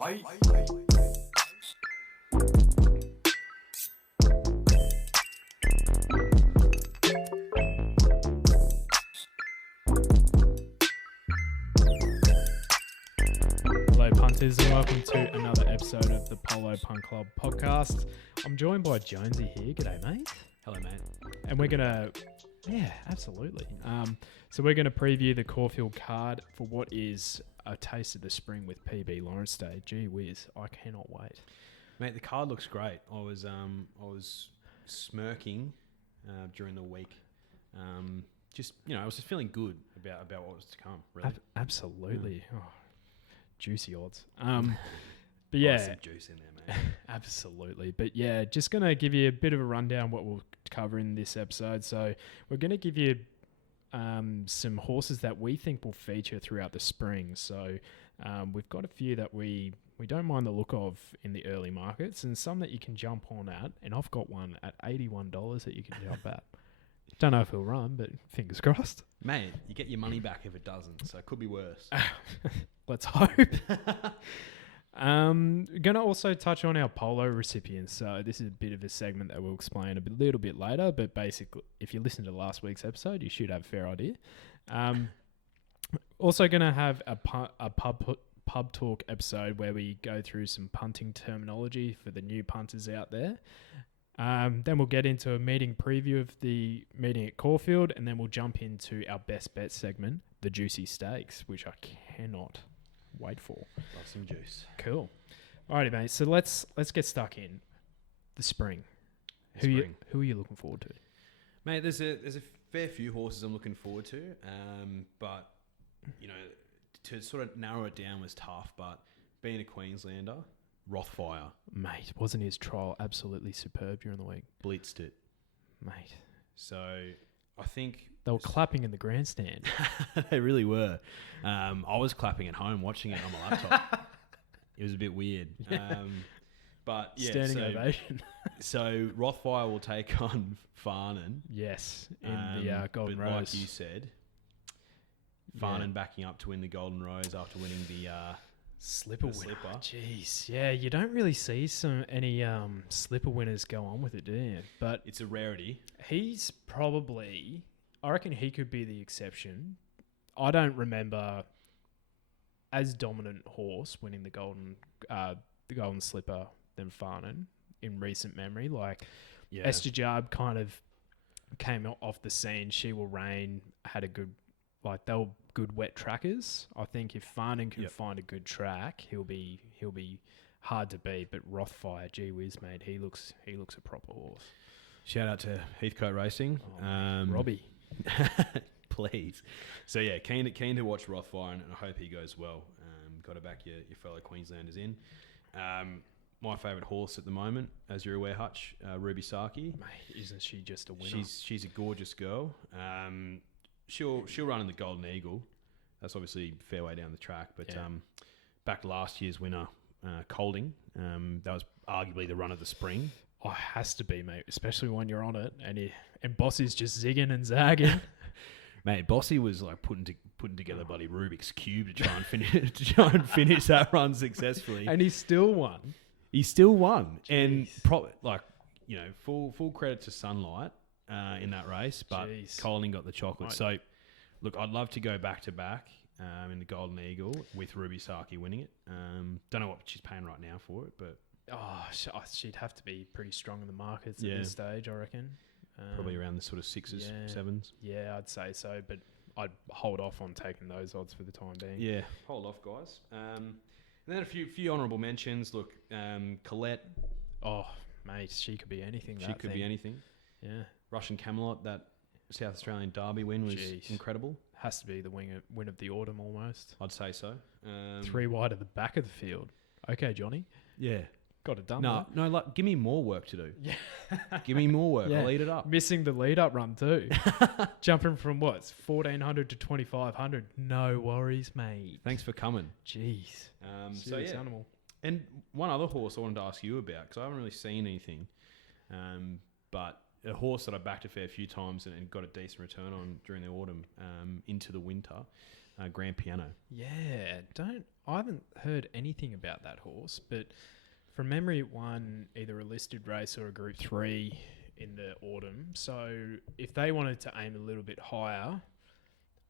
Fight. Hello punters and welcome to another episode of the Polo Punt Club Podcast. I'm joined by Jonesy here. G'day mate. Hello, mate. And we're going to, absolutely. So we're going to preview the Caufield card for what is a taste of the spring with PB Lawrence Day. Gee whiz, I cannot wait. Mate, the card looks great. I was smirking during the week. I was just feeling good about what was to come. Really, Absolutely. Oh, juicy odds. But yeah, some juice in there, mate. Absolutely. But yeah, just going to give you a bit of a rundown what we'll cover in this episode. So we're going to give you some horses that we think will feature throughout the spring. So we've got a few that we don't mind the look of in the early markets and some that you can jump on at. And I've got one at $81 that you can jump at. Don't know if it'll run, but fingers crossed. Mate, you get your money back if it doesn't, so it could be worse. Let's hope. Going to also touch on our Polo Recipients. So this is a bit of a segment that we'll explain a little bit later, but basically, if you listen to last week's episode, you should have a fair idea. Also going to have a pub talk episode where we go through some punting terminology for the new punters out there. Then we'll get into a meeting preview of the meeting at Caufield, and then we'll jump into our best bet segment, the Juicy Stakes, which I cannot wait for. Love some juice. Cool. Alrighty, mate. So let's get stuck in the spring. Who are you looking forward to? Mate, there's a fair few horses I'm looking forward to, but to sort of narrow it down was tough. But being a Queenslander, Rothfire, Mate, wasn't his trial absolutely superb during the week? blitzed it, Mate. So I think They were clapping in the grandstand. they really were. I was clapping at home watching it on my laptop. It was a bit weird. But yeah, Standing ovation. So Rothfire will take on Farnan. Yes, in the Golden but Rose. like you said, Farnan backing up to win the Golden Rose after winning the Slipper the winner. slipper. Jeez. Yeah, you don't really see any slipper winners go on with it, do you? But it's a rarity. he's probably... I reckon he could be the exception. I don't remember as dominant horse winning the golden slipper than Farnan in recent memory. Like Esther Jarb kind of came off the scene. She Will Reign had a good, they were good wet trackers. I think if Farnan can find a good track, he'll be hard to beat. But Rothfire, gee whiz, mate, he looks a proper horse. Shout out to Heathcote Racing, Robbie. Please. So yeah, keen to watch Rothfire, and I hope he goes well. Got to back your fellow Queenslanders in. My favourite horse at the moment, as you're aware, Hutch, Ruby Saki. Mate, isn't she just a winner? She's a gorgeous girl. She'll run in the Golden Eagle. That's obviously a fair way down the track. But back last year's winner, Colding. That was arguably the run of the spring. Oh, it has to be, mate, especially when you're on it and Bossy's just zigging and zagging. Mate, Bossy was like putting together bloody Rubik's Cube to try and finish that run successfully. And he still won. Jeez. And full credit to Sunlight in that race, but Colding got the chocolate. So, look, I'd love to go back to back in the Golden Eagle with Ruby Saki winning it. Don't know what she's paying right now for it, but she'd have to be pretty strong in the markets at this stage, I reckon. Probably around the sort of 6s, 7s. Yeah, I'd say so, but I'd hold off on taking those odds for the time being. Yeah, hold off, guys. And then a few honourable mentions. Look, Colette. Oh, mate, she could be anything. She could be anything. Yeah. Russian Camelot, that South Australian Derby win was incredible. Has to be the win of the autumn almost. I'd say so. 3 wide at the back of the field. Okay, Johnny. Yeah. Got it done. No, give me more work to do. Yeah. Give me more work. I'll eat it up. Missing the lead-up run too. Jumping from 1,400 to 2,500. No worries, mate. Thanks for coming. Jeez. Serious animal. And one other horse I wanted to ask you about, because I haven't really seen anything, but a horse that I backed a fair few times and got a decent return on during the autumn into the winter. Grand Piano. Yeah, I haven't heard anything about that horse, but from memory, it won either a listed race or a Group 3 in the autumn. So if they wanted to aim a little bit higher,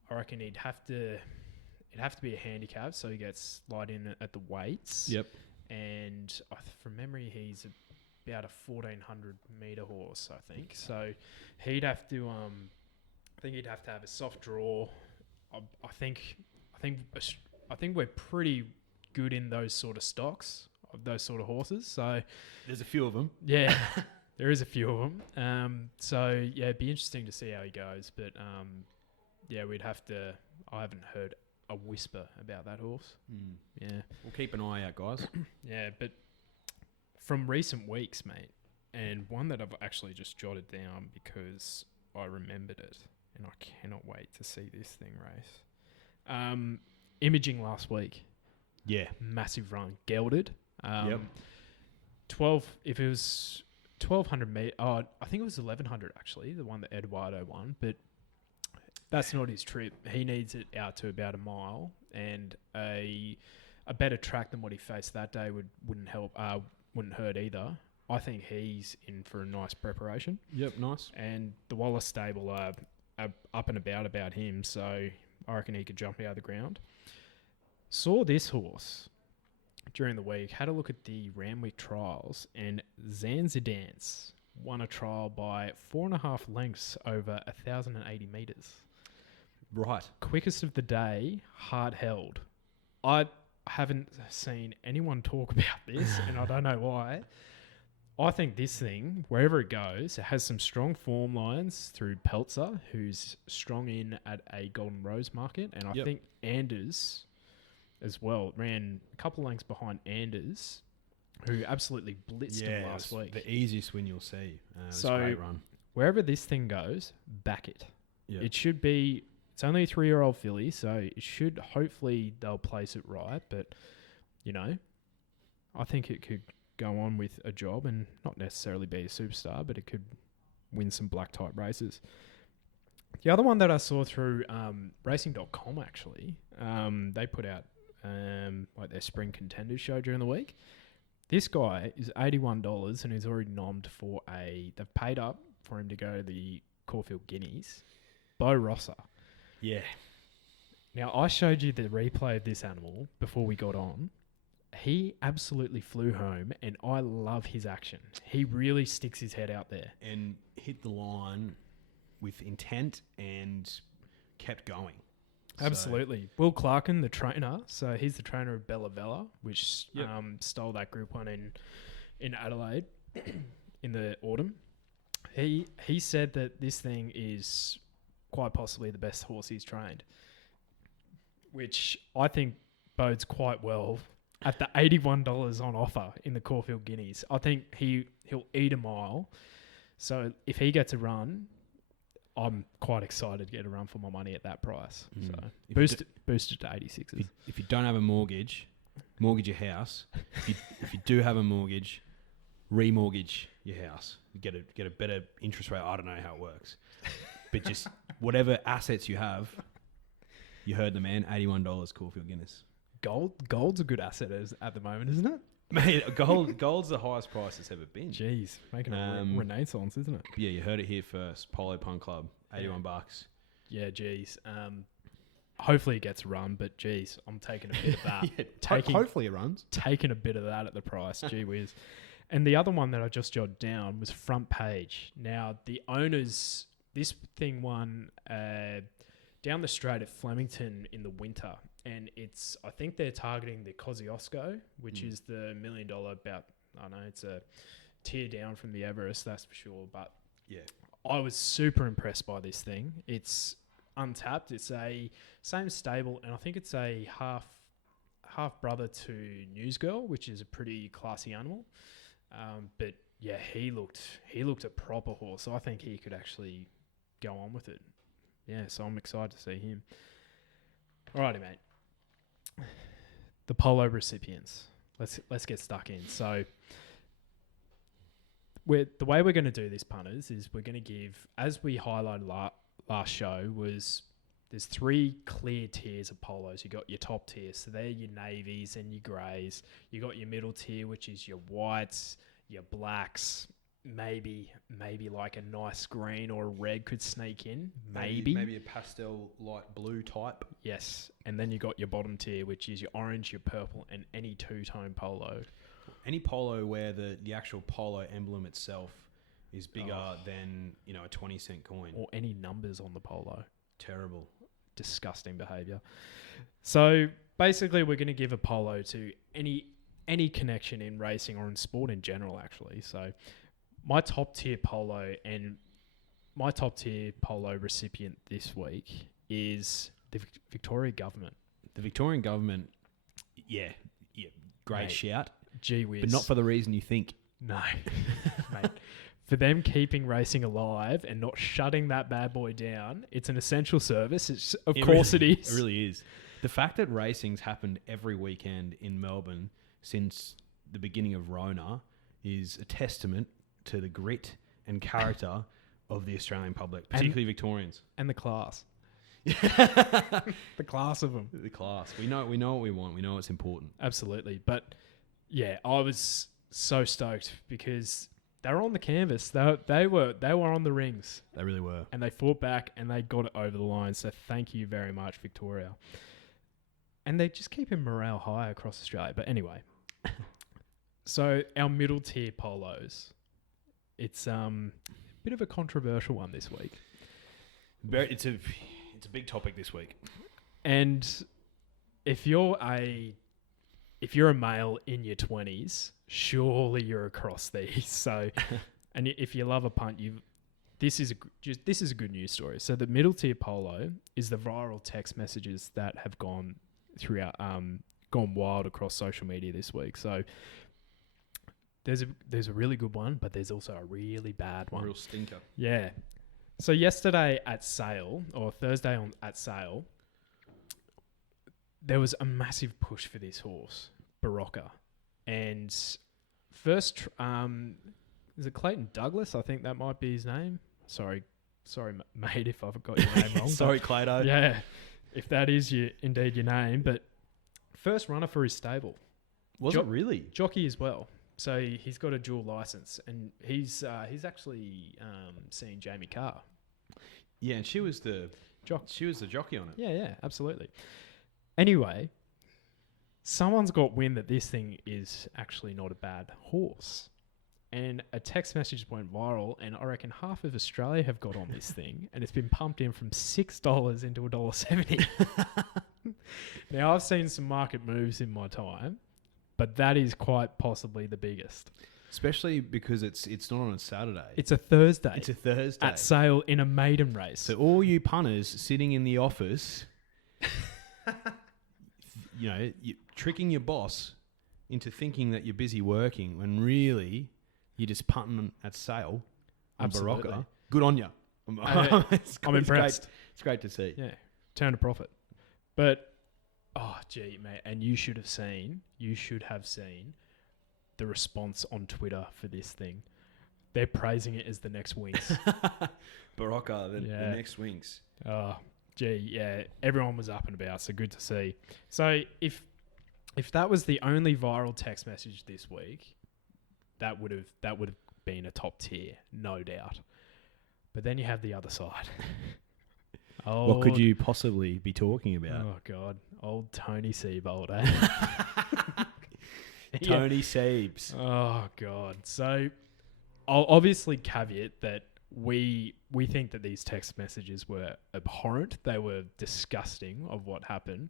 I reckon it'd have to be a handicap, so he gets light in at the weights. Yep. And from memory, he's about a 1,400 metre horse, I think. So he'd have to, I think he'd have to have a soft draw. I think we're pretty good in those sort of stocks, of those sort of horses. So there's a few of them. Yeah, there is a few of them. So yeah, it'd be interesting to see how he goes. But yeah, we'd have to. I haven't heard a whisper about that horse. Yeah, we'll keep an eye out, guys. Yeah, but from recent weeks, mate, and one that I've actually just jotted down because I remembered it, and I cannot wait to see this thing race. Imaging last week. Yeah, massive run, gelded. Yep. 12. If it was 1,200 meter, I think it was 1,100 actually, the one that Eduardo won, but. That's not his trip. He needs it out to about a mile, and a better track than what he faced that day wouldn't hurt either. I think he's in for a nice preparation. Yep, nice. And the Wallace stable are up and about him, so I reckon he could jump out of the ground. Saw this horse during the week. Had a look at the Randwick trials, and Zanzidance won a trial by 4.5 lengths over 1,080 metres. Right. Quickest of the day, hard held. I haven't seen anyone talk about this, and I don't know why. I think this thing, wherever it goes, it has some strong form lines through Peltzer, who's strong in at a Golden Rose market, and I think Anders as well ran a couple lengths behind Anders, who absolutely blitzed him last week. The easiest win you'll see. It's a great run. Wherever this thing goes, back it. Yep. It should be. It's only a 3-year-old filly, so it should, hopefully they'll place it right. But, I think it could go on with a job and not necessarily be a superstar, but it could win some black type races. The other one that I saw through racing.com, actually, they put out their spring contenders show during the week. This guy is $81 and he's already nommed for they've paid up for him to go to the Caufield Guineas. Bo Rosser. Yeah. Now, I showed you the replay of this animal before we got on. He absolutely flew home, and I love his action. He really sticks his head out there. And hit the line with intent and kept going. Absolutely. Will Clarkin, the trainer, so he's the trainer of Bella Vella, which stole that Group 1 in Adelaide in the autumn. He said that this thing is quite possibly the best horse he's trained, which I think bodes quite well at the $81 on offer in the Caufield Guineas. I think he'll eat a mile. So if he gets a run, I'm quite excited to get a run for my money at that price. So boost it to 86. If you don't have a mortgage your house. If you do have a mortgage, remortgage your house. Get a better interest rate. I don't know how it works. But just whatever assets you have, you heard the man, $81 Caufield Guinness. Gold's a good asset at the moment, isn't it? Mate, gold's the highest price it's ever been. Jeez, making a renaissance, isn't it? Yeah, you heard it here first. Polo Punt Club, $81. Yeah, geez. Hopefully it gets a run, but geez, I'm taking a bit of that. Hopefully it runs. Taking a bit of that at the price. Gee whiz. And the other one that I just jotted down was Front Page. Now, the owners, this thing won down the straight at Flemington in the winter. And I think they're targeting the Kosciuszko, which is the $1 million it's a tier down from the Everest, that's for sure. But yeah, I was super impressed by this thing. It's untapped. It's a same stable, and I think it's a half brother to Newsgirl, which is a pretty classy animal. But yeah, he looked a proper horse. So I think he could actually go on with it. Yeah, so I'm excited to see him. Alrighty, mate. The Polo Recipients. Let's get stuck in. So the way we're going to do this, punters, is we're going to give, as we highlighted last show, was there's 3 clear tiers of polos. You got your top tier, so they're your navies and your greys. You got your middle tier, which is your whites, your blacks, maybe like a nice green or a red could sneak in. Maybe a pastel light blue type. Yes. And then you got your bottom tier, which is your orange, your purple, and any two-tone polo. Any polo where the actual polo emblem itself is bigger than, a 20-cent coin. Or any numbers on the polo. Terrible. Disgusting behaviour. So basically we're going to give a polo to any connection in racing or in sport in general, actually. So my top tier polo recipient this week is the Victoria government. The Victorian government, great Mate, shout. Gee whiz. But not for the reason you think. No. Mate, for them keeping racing alive and not shutting that bad boy down, it's an essential service. It is. It really is. The fact that racing's happened every weekend in Melbourne since the beginning of Rona is a testament to the grit and character of the Australian public, particularly Victorians. And the class. The class of them. The class. We know what we want. We know it's important. Absolutely. But yeah, I was so stoked because they were on the canvas. They were on the rings. They really were. And they fought back and they got it over the line. So thank you very much, Victoria. And they're just keeping morale high across Australia. But anyway, so our middle tier polos, it's a bit of a controversial one this week. It's a big topic this week. And if you're a male in your 20s, surely you're across these. So, and if you love a punt, this is a good news story. So the middle tier polo is the viral text messages that have gone wild across social media this week. So there's a really good one, but there's also a really bad one. A real stinker. Yeah. So yesterday at sale, or Thursday at sale, there was a massive push for this horse, Barocca. And first, is it Clayton Douglas? I think that might be his name. Sorry, mate, if I've got your name wrong. Sorry, Clayton. Yeah, if that is indeed your name. But first runner for his stable. Was it really? Jockey as well. So he's got a dual license, and he's actually seen Jamie Carr. Yeah, and she was the jockey on it. Yeah, absolutely. Anyway, someone's got wind that this thing is actually not a bad horse. And a text message went viral, and I reckon half of Australia have got on this thing, and it's been pumped in from $6 into $1.70. Now, I've seen some market moves in my time, but that is quite possibly the biggest. Especially because it's not on a Saturday. It's a Thursday. It's a Thursday. At sale in a maiden race. So all you punters sitting in the office, you're tricking your boss into thinking that you're busy working when really you're just punting at sale on Barocca. Good on you. I'm impressed. It's great to see. Yeah. Turn to profit. But, oh, gee, mate. And you should have seen the response on Twitter for this thing. They're praising it as the next Winx. Barocca, the next Winx. Oh, gee, yeah. Everyone was up and about, so good to see. So if that was the only viral text message this week, that would have been a top tier, no doubt. But then you have the other side. What could you possibly be talking about? Oh, God. Old Tony Seibold, eh? Tony Siebes. Oh, God. So I'll obviously caveat that we think that these text messages were abhorrent. They were disgusting of what happened.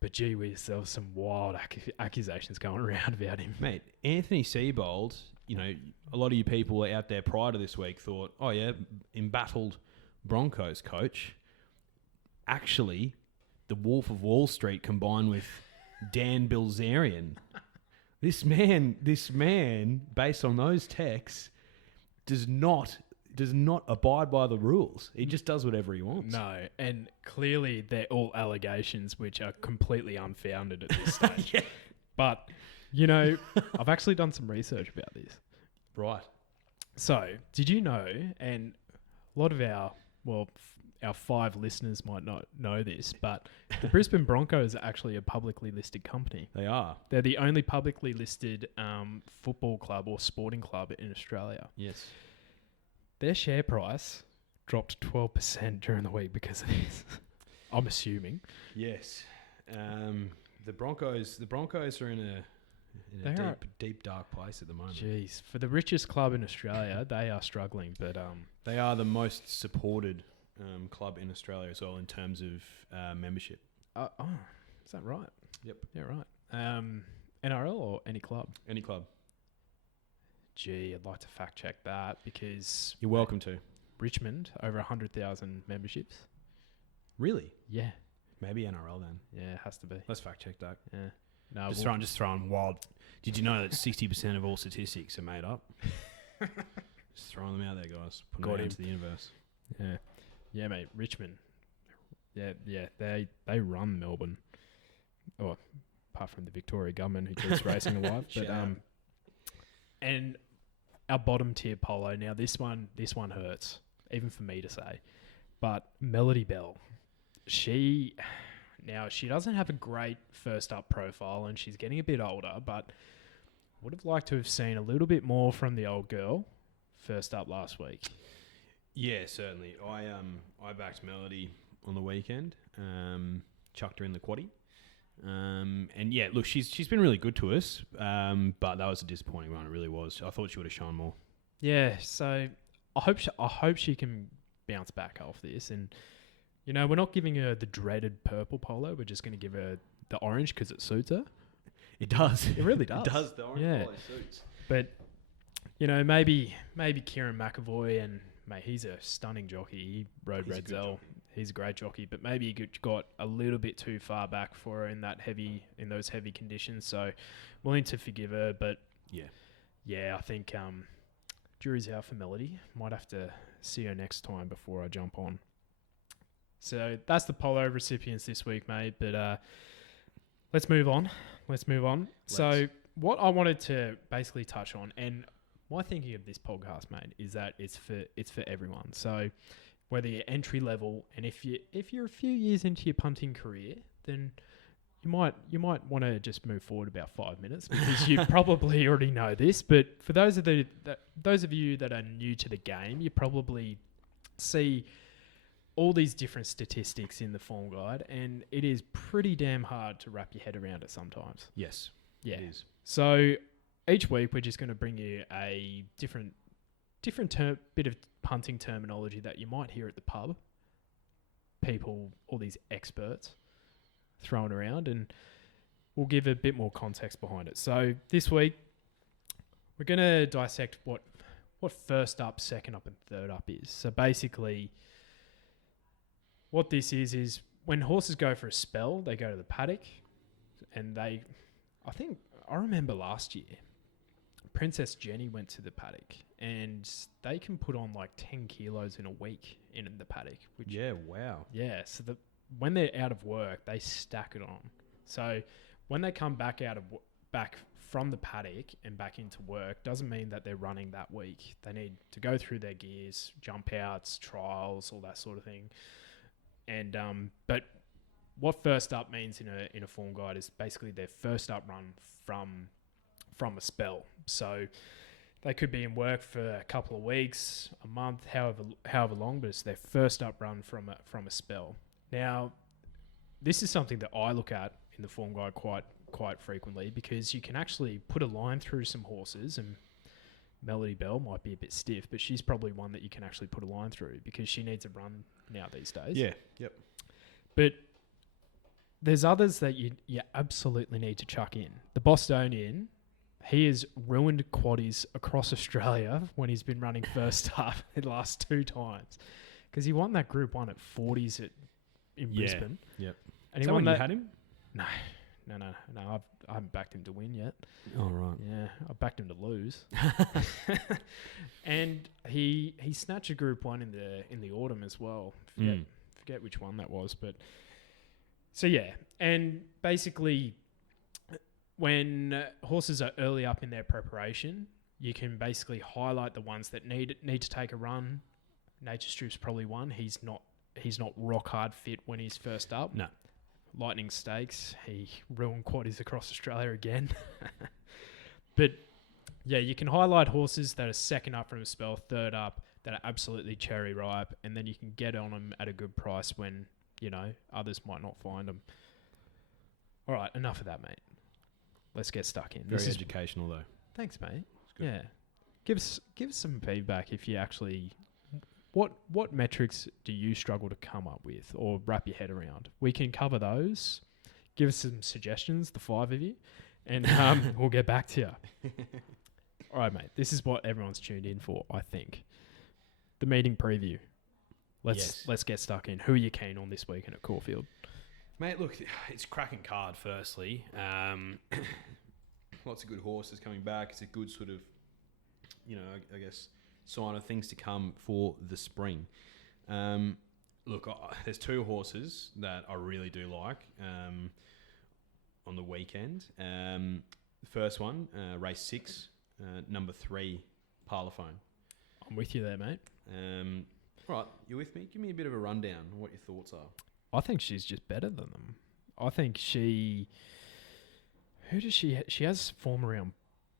But gee whiz, there was some wild accusations going around about him. Mate, Anthony Seibold, a lot of you people out there prior to this week thought, oh yeah, embattled Broncos coach. Actually, the Wolf of Wall Street combined with Dan Bilzerian. This man, based on those texts, does not abide by the rules. He just does whatever he wants. No, and clearly they're all allegations which are completely unfounded at this stage. Yeah. But, I've actually done some research about this. Right. So, did you know, and a lot of our 5 listeners might not know this, but the Brisbane Broncos are actually a publicly listed company. They are. They're the only publicly listed football club or sporting club in Australia. Yes. Their share price dropped 12% during the week because of this. I'm assuming. Yes. The Broncos are in a deep, dark place at the moment. Jeez. For the richest club in Australia, they are struggling, but they are the most supported club in Australia as well in terms of membership. Is that right? Yep. Yeah, right. NRL or any club? Any club. Gee, I'd like to fact check that because... You're welcome to. Richmond, over 100,000 memberships. Really? Yeah. Maybe NRL then. Yeah, it has to be. Let's fact check that. Yeah. No, just throwing wild. Did you know that 60% of all statistics are made up? Just throwing them out there, guys. Putting them into the universe. Yeah. Yeah, mate. Richmond. Yeah. They run Melbourne. Oh, apart from the Victoria government who keeps racing alive. But and our bottom tier polo. Now this one hurts, even for me to say. But Melody Bell, she doesn't have a great first up profile and she's getting a bit older, but would have liked to have seen a little bit more from the old girl first up last week. Yeah, certainly. I backed Melody on the weekend. Chucked her in the quaddie. And yeah, look, she's been really good to us. But that was a disappointing one. It really was. I thought she would have shone more. Yeah. So I hope she can bounce back off this. And you know, we're not giving her the dreaded purple polo. We're just going to give her the orange because it suits her. It does. It really does. It does. The orange polo suits. But you know, maybe Kieran McAvoy, and mate, he's a stunning jockey. He rode Red Zell. He's a great jockey, but maybe he got a little bit too far back for her in those heavy conditions. So willing to forgive her, but yeah, I think jury's out for Melody. Might have to see her next time before I jump on. So that's the Polo Recipients this week, mate. But let's move on. So what I wanted to basically touch on, and my thinking of this podcast, mate, is that it's for everyone. So whether you're entry level, and if you're a few years into your punting career, then you might want to just move forward about 5 minutes because you probably already know this. But for those of you that are new to the game, you probably see all these different statistics in the form guide, and it is pretty damn hard to wrap your head around it sometimes. Yes. Yeah. It is. So each week we're just going to bring you a different bit of punting terminology that you might hear at the pub. People, all these experts thrown around, and we'll give a bit more context behind it. So this week we're going to dissect what first up, second up, and third up is. So basically what this is when horses go for a spell, they go to the paddock, and I remember last year, Princess Jenny went to the paddock, and they can put on like 10 kilos in a week in the paddock. Which, yeah, wow. Yeah, so when they're out of work, they stack it on. So when they come back back from the paddock and back into work, doesn't mean that they're running that week. They need to go through their gears, jump outs, trials, all that sort of thing. And but what first up means in a form guide is basically their first up run from a spell. So they could be in work for a couple of weeks, a month, however long, but it's their first up run from a spell. Now, this is something that I look at in the form guide quite frequently, because you can actually put a line through some horses, and Melody Bell might be a bit stiff, but she's probably one that you can actually put a line through because she needs a run now these days. Yeah, yep. But there's others that you absolutely need to chuck in. The Bostonian, he has ruined quaddies across Australia when he's been running first up the last 2 times, because he won that Group 1 at 40s in Brisbane. Yep. And Is he that won when you had him? No. I haven't backed him to win yet. Oh, right. Yeah, I backed him to lose. And he snatched a Group 1 in the autumn as well. Forget which one that was, but so yeah. And basically, when horses are early up in their preparation, you can basically highlight the ones that need to take a run. Nature Strip's probably one. He's not he's not rock hard fit when he's first up. No. Lightning Stakes, he ruined quaddies across Australia again. But yeah, you can highlight horses that are second up from a spell, third up, that are absolutely cherry ripe, and then you can get on them at a good price when, others might not find them. All right, enough of that, mate. Let's get stuck in. Very educational, though. Thanks, mate. Good. Yeah. Give us some feedback if you actually... What metrics do you struggle to come up with or wrap your head around? We can cover those. Give us some suggestions, the 5 of you, and we'll get back to you. All right, mate. This is what everyone's tuned in for, I think. The meeting preview. Let's get stuck in. Who are you keen on this weekend at Caufield? Mate, look, it's cracking card, firstly. Lots of good horses coming back. It's a good sort of, I guess, sign of things to come for the spring. Look, there's 2 horses that I really do like on the weekend. The first one, race 6, number 3, Parlophone. I'm with you there, mate. All right, you with me? Give me a bit of a rundown on what your thoughts are. I think she's just better than them. I think she has form around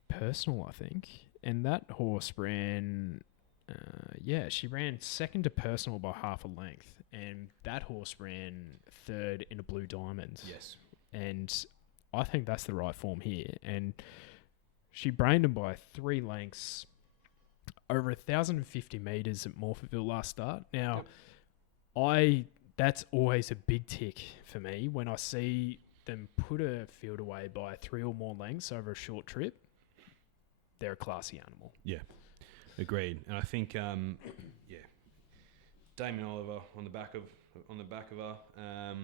Personal, I think. And that horse ran, she ran second to Personal by half a length. And that horse ran third in a Blue Diamond. Yes. And I think that's the right form here. And she brained him by 3 lengths over 1,050 metres at Morphettville last start. Now, that's always a big tick for me when I see them put a field away by 3 or more lengths over a short trip. They're a classy animal. Yeah, agreed. And I think, Damien Oliver on the back of her. I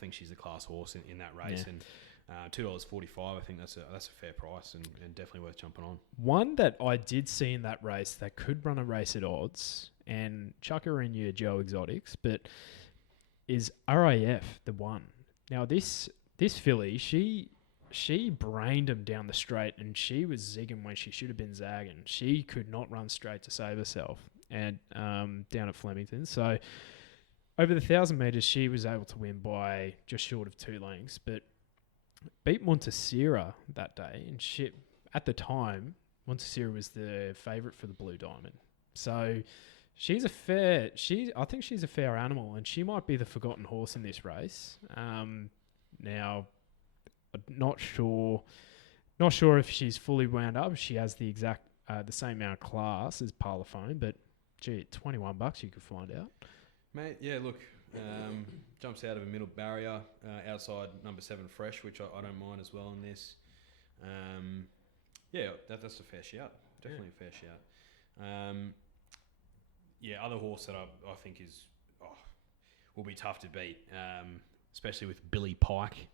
think she's a class horse in that race. Yeah. And $2.45, I think that's a fair price and definitely worth jumping on. One that I did see in that race that could run a race at odds, and chuck her in your Joe Exotics, but is RAF the one. Now this filly, she brained him down the straight, and she was zigging when she should have been zagging. She could not run straight to save herself, and down at Flemington. So over the 1,000 metres, she was able to win by just short of 2 lengths, but beat Montessira that day. And at the time, Montessira was the favourite for the Blue Diamond. So I think she's a fair animal, and she might be the forgotten horse in this race. Now, not sure if she's fully wound up. She has the same amount of class as Parlophone, but gee, at $21 you could find out. Mate, yeah, look, jumps out of a middle barrier outside number 7 Fresh, which I don't mind as well in this. That's a fair shout. Definitely a fair shout. Other horse that I think will be tough to beat, especially with Billy Pike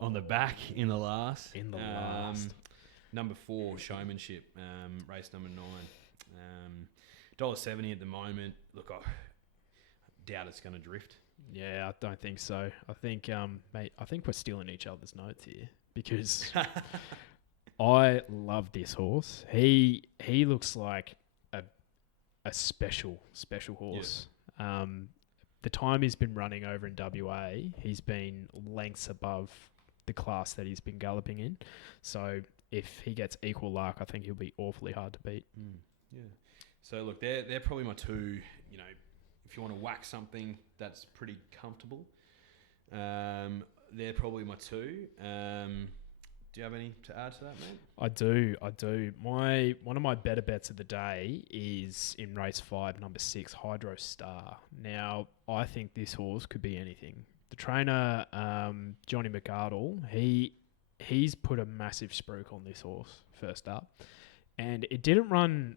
on the back in the last. Number 4, Showmanship, race number 9. $1.70 at the moment. Look, I doubt it's going to drift. Yeah, I don't think so. I think, mate, we're stealing each other's notes here because I love this horse. He looks like a special horse. Yeah. The time he's been running over in WA, he's been lengths above the class that he's been galloping in. So if he gets equal luck, I think he'll be awfully hard to beat. Yeah. So look, they're probably my 2. If you want to whack something that's pretty comfortable, they're probably my 2. Do you have any to add to that, mate? I do. One of my better bets of the day is in race 5, number 6, Hydro Star. Now, I think this horse could be anything. The trainer, Johnny McArdle, he's put a massive spruik on this horse first up. And it didn't run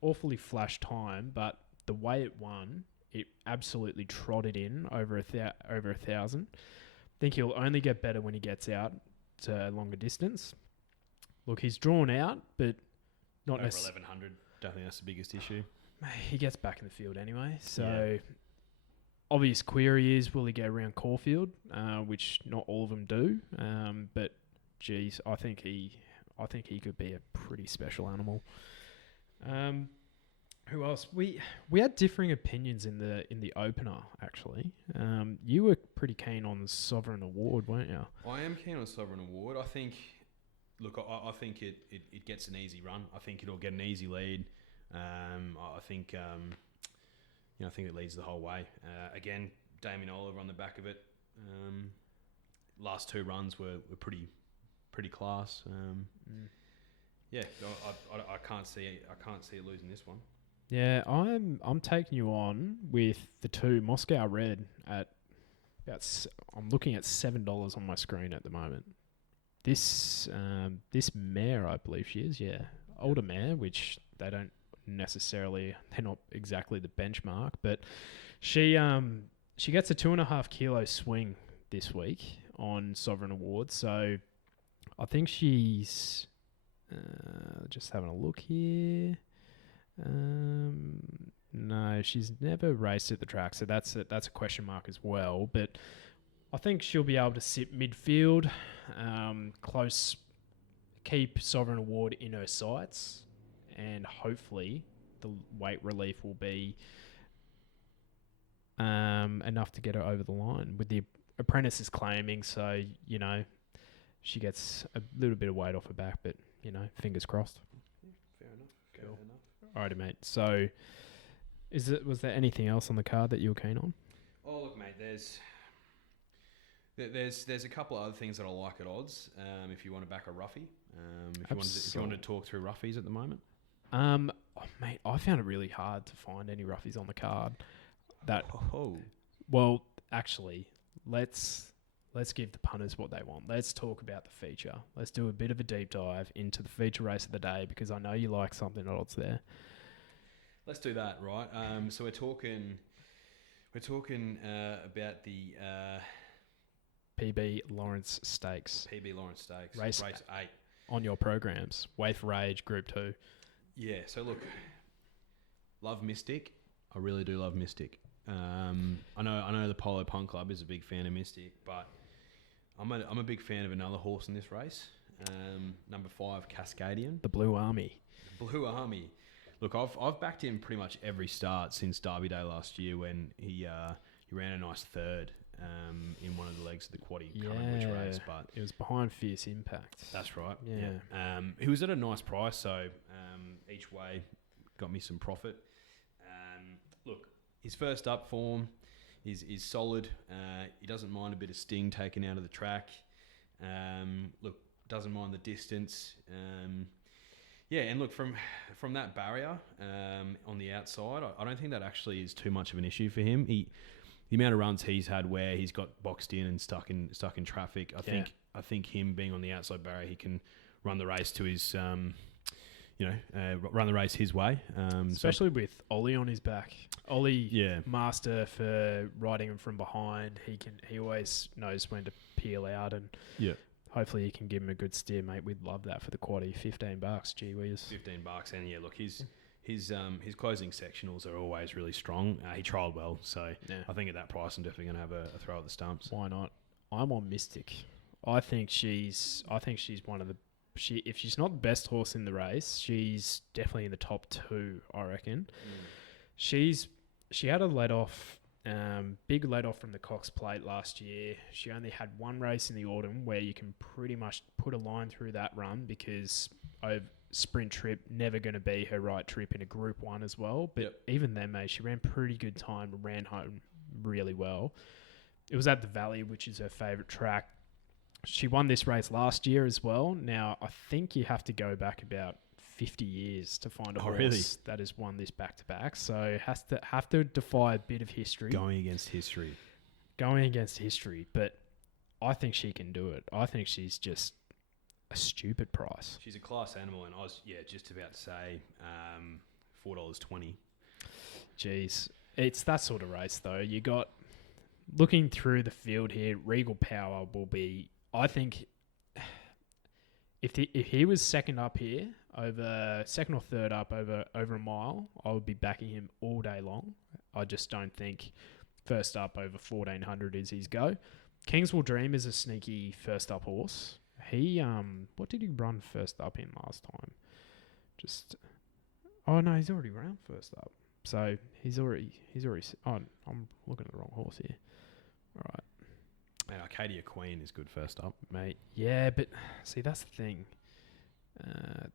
awfully flash time, but the way it won, it absolutely trotted in over 1,000. I think he'll only get better when he gets out to a longer distance. Look, he's drawn out, but not over 1,100. Don't think that's the biggest issue. He gets back in the field anyway. So, obvious query is, will he go around Caufield? Which not all of them do. But geez, I think he could be a pretty special animal. Who else? We had differing opinions in the opener, actually. You were pretty keen on the Sovereign Award, weren't you? I am keen on Sovereign Award. I think, I think it gets an easy run. I think it'll get an easy lead. I think I think it leads the whole way. Again, Damien Oliver on the back of it. Last two runs were pretty class. Yeah, I can't see it losing this one. Yeah, I'm taking you on with the two Moscow Red at about. I'm looking at $7 on my screen at the moment. This mare, I believe she is, older mare, which they don't necessarily. They're not exactly the benchmark, but she gets a 2.5 kilo swing this week on Sovereign Award. So I think she's just having a look here. No, she's never raced at the track, so that's a question mark as well. But I think she'll be able to sit midfield, close, keep Sovereign Award in her sights, and hopefully the weight relief will be enough to get her over the line. With the apprentices claiming, so she gets a little bit of weight off her back, but fingers crossed. Fair enough. Cool. Fair enough. Alrighty, mate. So, was there anything else on the card that you were keen on? Oh, look, mate. There's a couple of other things that I like at odds. If you want to back a roughie, if you want to talk through roughies at the moment. Mate, I found it really hard to find any roughies on the card. Well, actually, let's give the punters what they want. Let's talk about the feature. Let's do a bit of a deep dive into the feature race of the day, because I know you like something at odds there. Let's do that, right? So we're talking about the PB Lawrence Stakes. PB Lawrence Stakes. Race 8. On your programs. Way for Age, Group 2. Yeah, so look, love Mystic. I really do love Mystic. I know the Polo Punt Club is a big fan of Mystic, but I'm a big fan of another horse in this race. Number 5, Cascadian. The Blue Army. Blue Army. Look, I've backed him pretty much every start since Derby Day last year, when he ran a nice third in one of the legs of the quaddie. Can't remember which race, but it was behind Fierce Impact. That's right. Yeah. He was at a nice price, so each way got me some profit. Look, his first up form is solid. He doesn't mind a bit of sting taken out of the track. Look, doesn't mind the distance. And look, from that barrier on the outside, I don't think that actually is too much of an issue for him. The amount of runs he's had where he's got boxed in and stuck in traffic, I think him being on the outside barrier, he can run the race to his run the race his way. Especially with Ollie on his back. Ollie, master for riding him from behind. He always knows when to peel out, and hopefully you can give him a good steer, mate. We'd love that for the quaddie. $15, gee whiz. $15, and look, his closing sectionals are always really strong. He trialled well, so I think at that price I'm definitely going to have a throw at the stumps. Why not? I'm on Mystic. I think she's one of the. If she's not the best horse in the race, she's definitely in the top 2, I reckon. She had a big let off from the Cox Plate last year. She only had one race in the autumn where you can pretty much put a line through that run, because sprint trip never going to be her right trip in a Group 1 as well. But even then, mate, she ran pretty good time, ran home really well. It was at the Valley, which is her favourite track. She won this race last year as well. Now, I think you have to go back about 50 years to find a horse that has won this back-to-back. So have to defy a bit of history. Going against history. But I think she can do it. I think she's just a stupid price. She's a class animal, and I was just about to say $4.20. Jeez. It's that sort of race, though. You got, looking through the field here, Regal Power will be... I think if he was second up here, second or third up over a mile, I would be backing him all day long. I just don't think first up over 1,400 is his go. Kingswell Dream is a sneaky first up horse. He what did he run first up in last time? Oh no, he's already round first up. So he's already. Oh, I'm looking at the wrong horse here. All right. Man, Arcadia Queen is good first up. Mate, yeah, but see, that's the thing.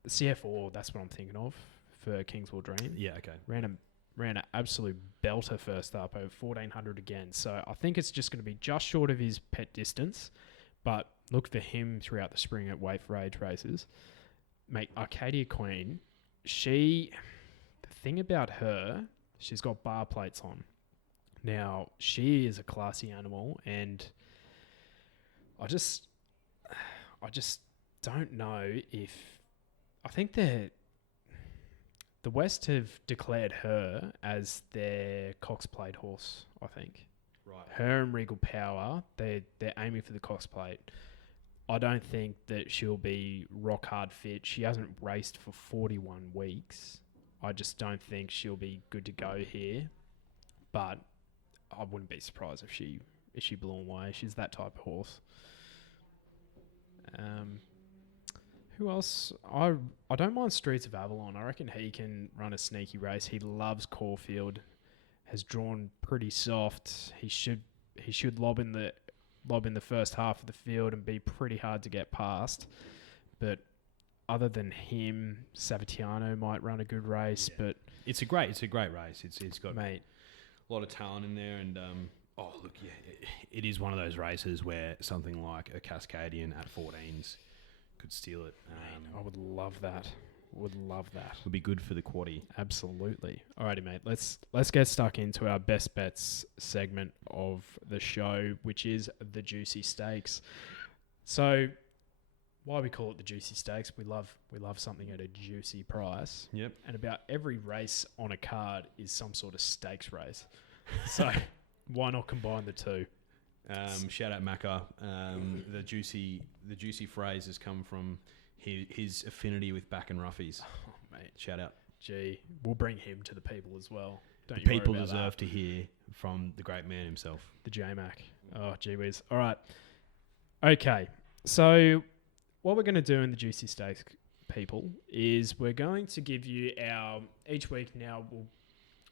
The CF4, that's what I'm thinking of for Kingswell Dream. Yeah, okay. Ran an absolute belter first up over 1400 again. So I think it's just going to be just short of his pet distance. But look for him throughout the spring at Wait for Age races. Mate, Arcadia Queen, the thing about her, she's got bar plates on. Now, she is a classy animal, and I just don't know if... I think the West have declared her as their Cox Plate horse, I think. Right. Her and Regal Power, they're aiming for the Cox Plate. I don't think that she'll be rock hard fit. She hasn't raced for 41 weeks. I just don't think she'll be good to go here. But I wouldn't be surprised if she blew away. She's that type of horse. Who else? I don't mind Streets of Avalon. I reckon he can run a sneaky race. He loves Caufield. Has drawn pretty soft. He should lob in the first half of the field and be pretty hard to get past. But other than him, Savatiano might run a good race. Yeah. But it's a great race. It's got a lot of talent in there, and it is one of those races where something like a Cascadian at 14s could steal it. I would love that. Would be good for the quaddie. Absolutely. Alrighty, mate. Let's get stuck into our best bets segment of the show, which is the Juicy Stakes. So, why we call it the Juicy Stakes? We love something at a juicy price. Yep. And about every race on a card is some sort of stakes race. So, why not combine the two? Shout out Macca. The juicy phrase has come from his affinity with back and roughies. Oh, mate. Shout out. Gee, we'll bring him to the people as well. The people deserve to hear from the great man himself. The J-Mac. Oh, gee whiz. All right. Okay. So what we're going to do in the Juicy Stakes, people, is we're going to give you each week now,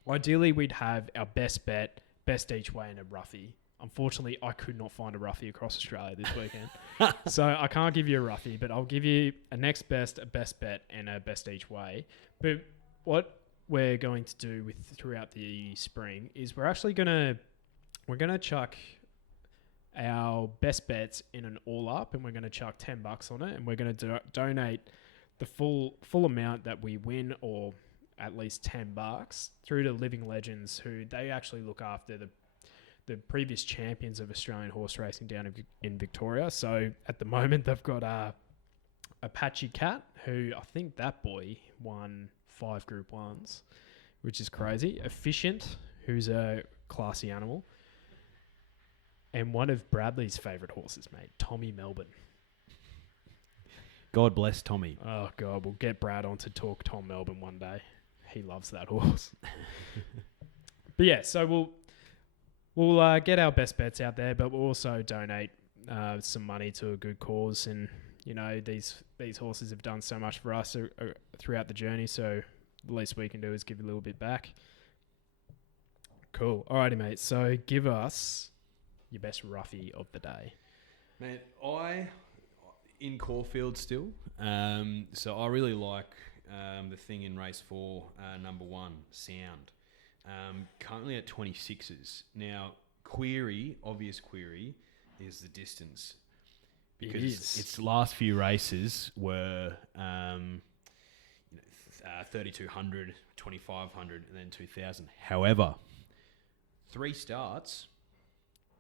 ideally we'd have our best bet, best each way, and a roughie. Unfortunately, I could not find a roughie across Australia this weekend. So I can't give you a roughie, but I'll give you a next best, a best bet, and a best each way. But what we're going to do throughout the spring is we're gonna chuck our best bets in an all up, and we're gonna chuck $10 on it, and we're gonna donate the full amount that we win, or at least $10, through to Living Legends, who they actually look after the previous champions of Australian horse racing down in Victoria. So at the moment, they've got Apache Cat, who I think that boy won 5 Group 1s, which is crazy. Efficient, who's a classy animal. And one of Bradley's favourite horses, mate, Tommy Melbourne. God bless Tommy. Oh, God, we'll get Brad on to talk Tom Melbourne one day. He loves that horse. But yeah, so We'll get our best bets out there, but we'll also donate some money to a good cause. And, you know, these horses have done so much for us throughout the journey, so the least we can do is give a little bit back. Cool. Alrighty, mate. So give us your best roughie of the day. Mate, in Caufield still. So I really like the thing in race 4, number 1, Sound. Currently at 26s. Now, obvious query is the distance. Because its last few races were 3,200, 2,500, and then 2,000. However, 3 starts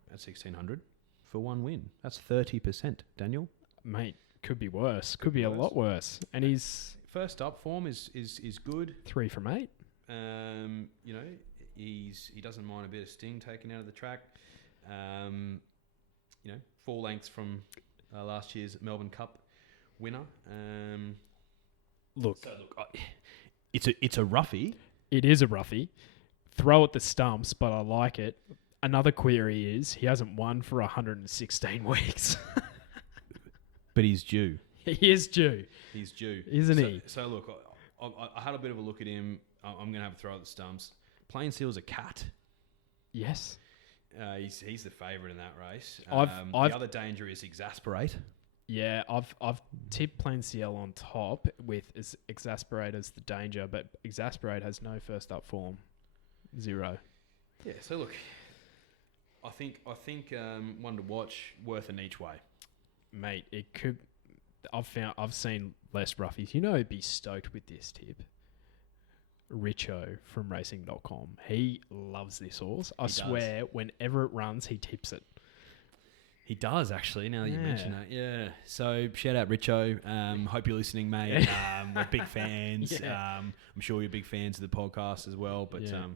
at 1,600 for 1 win. That's 30%, Daniel. Mate, could be worse. Could be a lot worse. And his first up form is good. 3 from 8. You know, he doesn't mind a bit of sting taken out of the track. You know, 4 lengths from last year's Melbourne Cup winner. It's a roughie. It is a roughie. Throw at the stumps, but I like it. Another query is he hasn't won for 116 weeks. But he's due. He is due. He's due. Isn't he? So look, I had a bit of a look at him. I'm going to have a throw at the stumps. Plain Seal's a cat. Yes. He's the favourite in that race. I've the other danger is Exasperate. Yeah, I've tipped Plain Seal on top with Exasperate as the danger, but Exasperate has no first up form. 0. Yeah, so look, I think one to watch, worth an each way. Mate, it could. I've seen less roughies. You know, he'd be stoked with this tip. Richo from Racing.com. He loves this horse. I swear, whenever it runs, he tips it. He does, actually, now that you mention that. Yeah. So, shout out Richo. Hope you're listening, mate. We're big fans. Yeah. I'm sure you're big fans of the podcast as well. But, so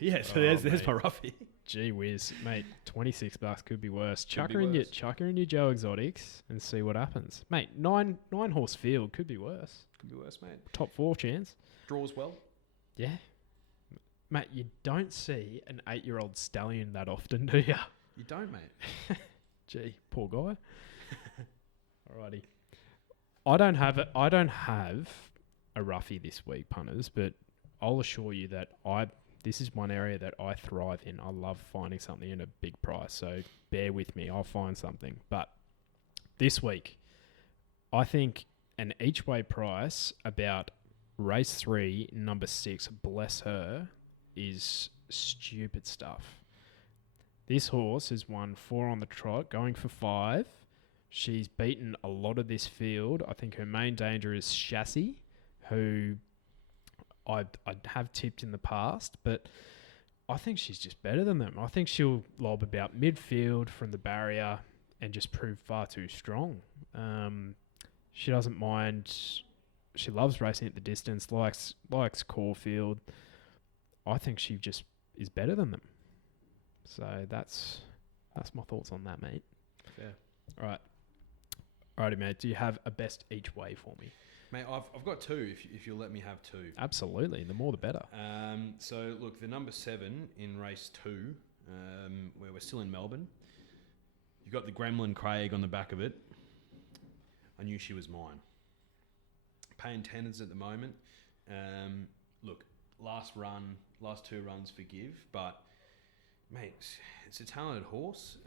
there's my roughie. Gee whiz, mate, $26 could be worse. Chuck her in your Joe Exotics and see what happens. Mate, 9 horse field could be worse. Could be worse, mate. Top 4 chance. Draws well. Yeah. Mate, you don't see an 8-year-old stallion that often, do you? You don't, mate. Gee, poor guy. Alrighty. I don't have a roughie this week, punters, but I'll assure you that this is one area that I thrive in. I love finding something in a big price, so bear with me. I'll find something. But this week, I think an each way price about race 3, number 6, Bless Her, is stupid stuff. This horse has won 4 on the trot, going for 5. She's beaten a lot of this field. I think her main danger is Chassis, who I have tipped in the past, but I think she's just better than them. I think she'll lob about midfield from the barrier and just prove far too strong. She doesn't mind. She loves racing at the distance, likes Caufield. I think she just is better than them. So that's my thoughts on that, mate. Fair. All right. Alrighty, mate. Do you have a best each way for me? Mate, I've got 2, if you'll let me have 2. Absolutely. The more the better. So, look, the number 7 in race 2, where we're still in Melbourne, you've got the Gremlin Craig on the back of it. I knew she was mine. Paying tenors at the moment. Look, last 2 runs forgive, but, mate, it's a talented horse.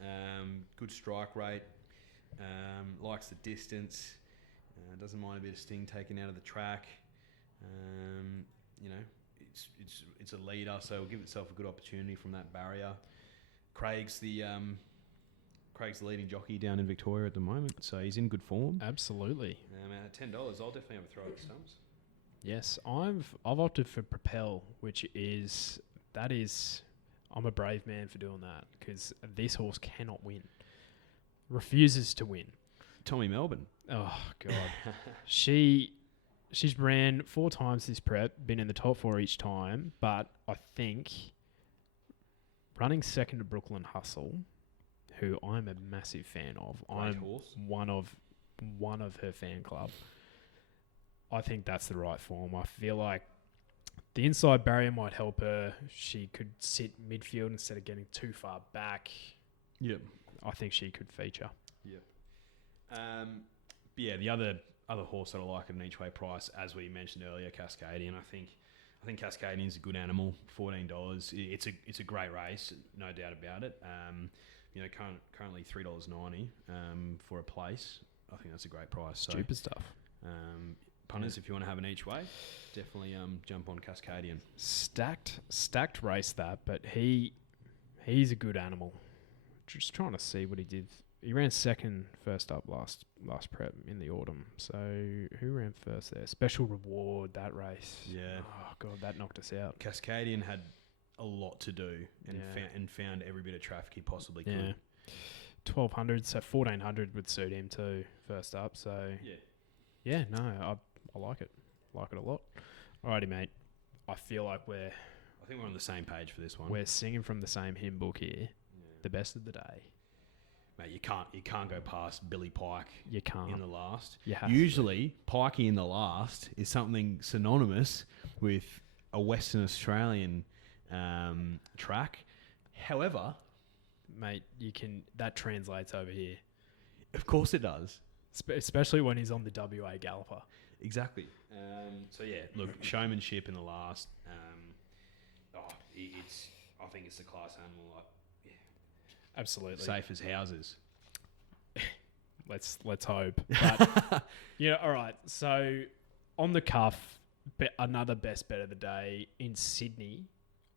Good strike rate. Likes the distance. Doesn't mind a bit of sting taken out of the track. It's a leader, so it'll give itself a good opportunity from that barrier. Craig's the leading jockey down in Victoria at the moment, so he's in good form. Absolutely. At $10, I'll definitely have a throw at the stumps. Yes, I've opted for Propel, which is I'm a brave man for doing that because this horse cannot win. Refuses to win. Tommy Melbourne. Oh, God. She's ran 4 times this prep, been in the top 4 each time, but I think running second to Brooklyn Hustle, who I'm a massive fan of. I'm one of her fan club. I think that's the right form. I feel like the inside barrier might help her. She could sit midfield instead of getting too far back. Yep. I think she could feature. Yep. The other horse that I like at an each way price, as we mentioned earlier, Cascadian. I think Cascadian's a good animal. $14. It's a great race, no doubt about it. Currently $3.90 for a place. I think that's a great price. Stupid stuff. Punters, if you want to have an each way, definitely jump on Cascadian. Stacked race that, but he's a good animal. Just trying to see what he did. He ran second first up last prep in the autumn. So who ran first there? Special Reward, that race. Yeah. Oh, God, that knocked us out. Cascadian had a lot to do and found every bit of traffic he possibly could. Yeah. 1,200, so 1,400 would suit him too, first up. So yeah, no, I like it. Like it a lot. Alrighty, mate. I feel like I think we're on the same page for this one. We're singing from the same hymn book here. Yeah. The best of the day. Mate, you can't go past Billy Pike. You can't. In the last. Usually, Pikey in the last is something synonymous with a Western Australian track. However, mate, that translates over here. Of course it does. Especially when he's on the WA Galloper. Exactly. So yeah, look, showmanship in the last. I think it's a class animal. Like, Absolutely. safe as houses. Let's hope. But all right. So on the cuff, another best bet of the day in Sydney.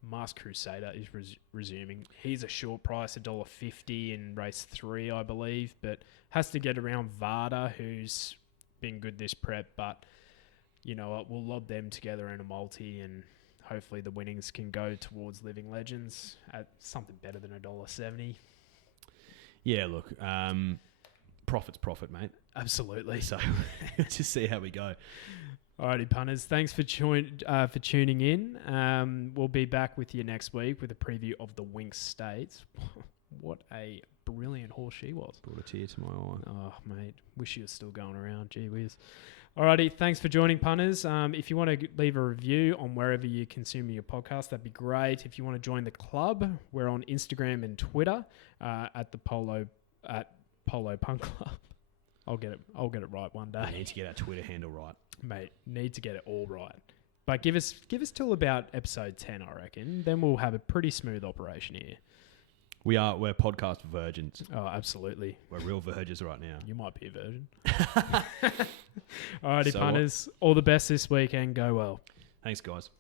Masked Crusader is resuming. He's a short price, $1.50 in race 3, I believe, but has to get around Varda, who's been good this prep. But you know what? We'll lob them together in a multi, and hopefully the winnings can go towards Living Legends at something better than $1.70. Yeah, look, profit's profit, mate. Absolutely. So let's just see how we go. Alrighty, punters. Thanks for tuning in. We'll be back with you next week with a preview of the Winx States. What a brilliant horse she was. Brought a tear to my eye. Oh, mate. Wish she was still going around. Gee whiz. Alrighty, thanks for joining, punters. If you want to leave a review on wherever you consume your podcast, that'd be great. If you want to join the club, we're on Instagram and Twitter at Polo Punt Club. I'll get it right one day. We need to get our Twitter handle right. Mate, need to get it all right. But give us till about episode 10, I reckon. Then we'll have a pretty smooth operation here. We're podcast virgins. Oh, absolutely. We're real virgins right now. You might be a virgin. Alrighty, punters. All the best this week and go well. Thanks, guys.